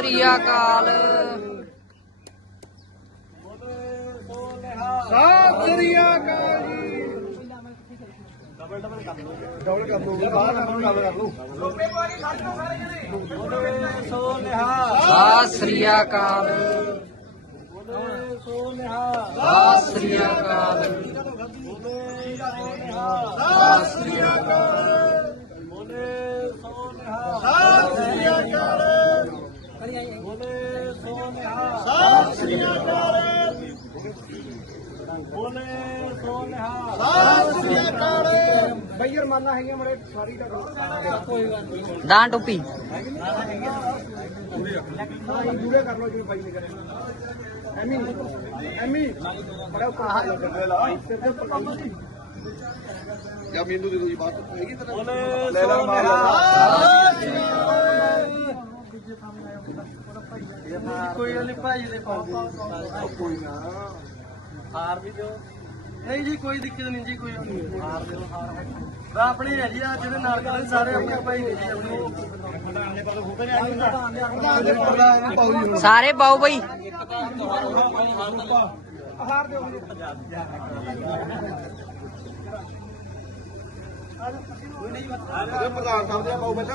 ਸ੍ਰੀ ਅਕਾਲ। ਸਤਿ ਸ੍ਰੀ ਅਕਾਲ ਜੀ। ਡਬਲ ਕਰ ਲਓ ਬਾਹਰ ਨਾ ਕੋਈ ਗੱਲ ਕਰ ਲਓ। ਸੋ ਨਿਹਾਲ ਸਤਿ ਸ੍ਰੀ ਅਕਾਲ। ਸੋ ਨਿਹਾਲ ਸਤਿ ਸ੍ਰੀ ਅਕਾਲ ਸਤਿ ਸ੍ਰੀ ਅਕਾਲ ਬੋਲੇ ਸੋ ਨਿਹਾਲ ਸਤਿ ਸ੍ਰੀ ਅਕਾਲ ਬੋਲੇ ਸੋ ਨਿਹਾਲ ਸਤਿ ਸ੍ਰੀ ਅਕਾਲ ਬੋਲੇ ਸੋ ਨਿਹਾਲ ਸਤਿ ਸ੍ਰੀ ਅਕਾਲ ਬਈਰ ਮਾਨਾ ਹੈਗੇ। ਮਰੇ ਸਾਰੀ ਦਾ ਟੋਪੀ। ਦੂਰੇ ਕਰ ਲੋ ਜਿਵੇਂ ਬਾਈ ਨੇ ਕਰਿਆ। ਐਮੀ ਐਮੀ ਬੜਾ ਉਪਾਹ ਲੱਗਦਾ ਲਾ ਸਿਰ ਦੇ ਉੱਪਰ ਕੰਮ ਸੀ ਜਾਂ। ਮੈਨੂੰ ਦੇ ਦੋ ਜੀ ਬਾਤ ਹੈਗੀ ਤੇਰਾ ਬੋਲੇ ਲੈ ਲੈ ਕੋਈ ਨਹੀਂ ਭਾਈ ਦੇ ਪਾਉਂਦੇ ਕੋਈ ਨਾ। ਹਾਰ ਵੀ ਦਿਓ। ਨਹੀਂ ਜੀ ਕੋਈ ਦਿੱਕਤ ਨਹੀਂ ਜੀ ਕੋਈ ਨਹੀਂ। ਹਾਰ ਦਿਓ ਹਾਰ ਆਪਣੇ ਹੈ ਜੀ ਆ ਜਿਹਦੇ ਨਾਲ ਕਰਦੇ ਸਾਰੇ ਆਪਣੇ ਭਾਈ ਨੇ ਜੀ ਆਪਣੇ ਸਾਰੇ ਪਾਓ ਬਈ। ਹਾਰ ਦਿਓ ਪ੍ਰਧਾਨ ਸਾਹਿਬ ਦੇ ਪਾਉ ਬੱਚਾ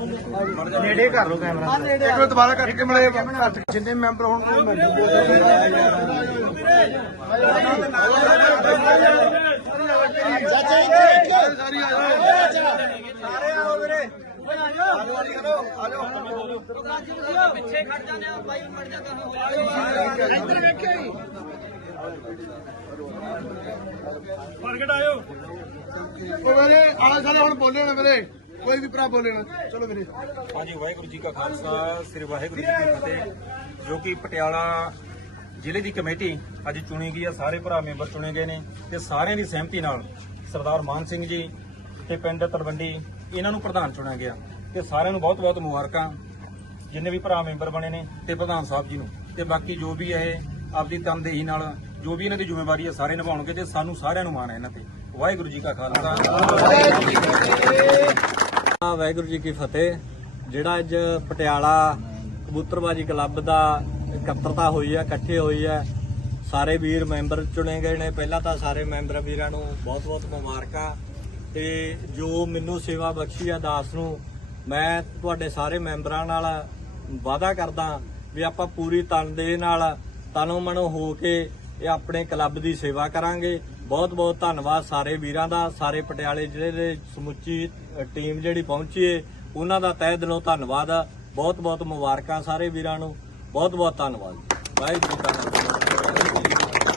ਨੇੜੇ ਕਰ ਲੋ ਕੈਮਰਾ। ਇੱਕ ਵਾਰ ਦੁਬਾਰਾ ਕੱਟ ਕੇ ਮਲੇ ਜਿੰਨੇ ਮੈਂਬਰ ਹੋਣ ਉਹ ਸਾਰੀ ਆ ਜਾਓ। ਸਾਰੇ ਆਓ ਵੀਰੇ ਆਜੋ ਆਜੋ ਆਜੋ ਪਿੱਛੇ ਖੜ ਜਾਂਦੇ ਆ ਬਾਈ ਮੜ ਜਾਂਦਾ ਇੱਧਰ ਵੇਖਿਓ ਪ੍ਰਗਟ ਆਇਓ। ਉਹ ਵੀਰੇ ਆਲੇ ਸਾਲੇ ਹੁਣ ਬੋਲੇ ਹੋਣੇ ਵੀਰੇ ਕੋਈ ਵੀ ਭਰਾ ਬੋਲੇ ਚਲੋ ਵੀਰੇ। ਹਾਂਜੀ, ਵਾਹਿਗੁਰੂ ਜੀ ਕਾ ਖਾਲਸਾ, ਸ੍ਰੀ ਵਾਹਿਗੁਰੂ ਜੀ ਕੀ ਫਤਿਹ। ਜੋ ਕਿ ਪਟਿਆਲਾ ਜ਼ਿਲ੍ਹੇ ਦੀ ਕਮੇਟੀ ਅੱਜ ਚੁਣੀ ਗਈ ਆ ਸਾਰੇ ਭਰਾ ਮੈਂਬਰ ਚੁਣੇ ਗਏ ਨੇ ਤੇ ਸਾਰਿਆਂ ਦੀ ਸਹਿਮਤੀ ਨਾਲ ਸਰਦਾਰ ਮਾਨ ਸਿੰਘ ਜੀ ਤੇ ਪਿੰਡ ਤਲਵੰਡੀ ਇਹਨਾਂ ਨੂੰ ਪ੍ਰਧਾਨ ਚੁਣਿਆ ਗਿਆ। ਤੇ ਸਾਰਿਆਂ ਨੂੰ ਬਹੁਤ-ਬਹੁਤ ਮੁਬਾਰਕਾਂ, ਜਿੰਨੇ ਵੀ ਭਰਾ ਮੈਂਬਰ ਬਣੇ ਨੇ ਤੇ ਪ੍ਰਧਾਨ ਸਾਹਿਬ ਜੀ ਨੂੰ। ਤੇ ਬਾਕੀ ਜੋ ਵੀ ਇਹ ਆਪਦੀ ਤਨਦੇਹੀ ਨਾਲ, ਜੋ ਵੀ ਇਹਨਾਂ ਦੀ ਜ਼ਿੰਮੇਵਾਰੀ ਹੈ, ਸਾਰੇ ਨਿਭਾਉਣਗੇ ਤੇ ਸਾਨੂੰ ਸਾਰਿਆਂ ਨੂੰ ਮਾਣ ਹੈ ਇਹਨਾਂ ਤੇ। ਵਾਹਿਗੁਰੂ ਜੀ ਕਾ ਖਾਲਸਾ। ਹਾਂ, ਵਾਹਿਗੁਰੂ ਜੀ ਕੀ ਫਤਿਹ। ਜਿਹੜਾ ਅੱਜ ਪਟਿਆਲਾ ਕਬੂਤਰਬਾਜੀ ਕਲੱਬ ਦਾ ਇਕੱਤਰਤਾ ਹੋਈ ਹੈ ਇਕੱਠੇ ਹੋਈ ਹੈ ਸਾਰੇ ਵੀਰ ਮੈਂਬਰ ਚੁਣੇ ਗਏ ਨੇ। ਪਹਿਲਾਂ ਤਾਂ ਸਾਰੇ ਮੈਂਬਰ ਵੀਰਾਂ ਨੂੰ ਬਹੁਤ-ਬਹੁਤ ਮੁਬਾਰਕਾਂ ਤੇ ਜੋ ਮੈਨੂੰ ਸੇਵਾ ਬਖਸ਼ੀ ਆ ਦਾਸ ਨੂੰ ਮੈਂ ਤੁਹਾਡੇ ਸਾਰੇ ਮੈਂਬਰਾਂ ਨਾਲ ਵਾਅਦਾ ਕਰਦਾ ਵੀ ਆਪਾਂ ਪੂਰੀ ਤਨਦੇਹ ਨਾਲ ਤਨੋ ਮਨੋ ਹੋ ਕੇ ਇਹ ਆਪਣੇ ਕਲੱਬ ਦੀ ਸੇਵਾ ਕਰਾਂਗੇ। ਬਹੁਤ ਬਹੁਤ ਧੰਨਵਾਦ ਸਾਰੇ ਵੀਰਾਂ ਦਾ, ਸਾਰੇ ਪਟਿਆਲੇ ਜ਼ਿਲ੍ਹੇ ਦੇ ਸਮੁੱਚੀ ਟੀਮ ਜਿਹੜੀ ਪਹੁੰਚੀ ਏ, ਉਹਨਾਂ ਦਾ ਤਹਿ ਦਿਲੋਂ ਧੰਨਵਾਦ ਆ। ਬਹੁਤ ਬਹੁਤ ਮੁਬਾਰਕਾਂ ਸਾਰੇ ਵੀਰਾਂ ਨੂੰ। ਬਹੁਤ ਬਹੁਤ ਧੰਨਵਾਦ ਵਾਹਿਗੁਰੂ ਜੀ ਕਾ ਖਾਲਸਾ।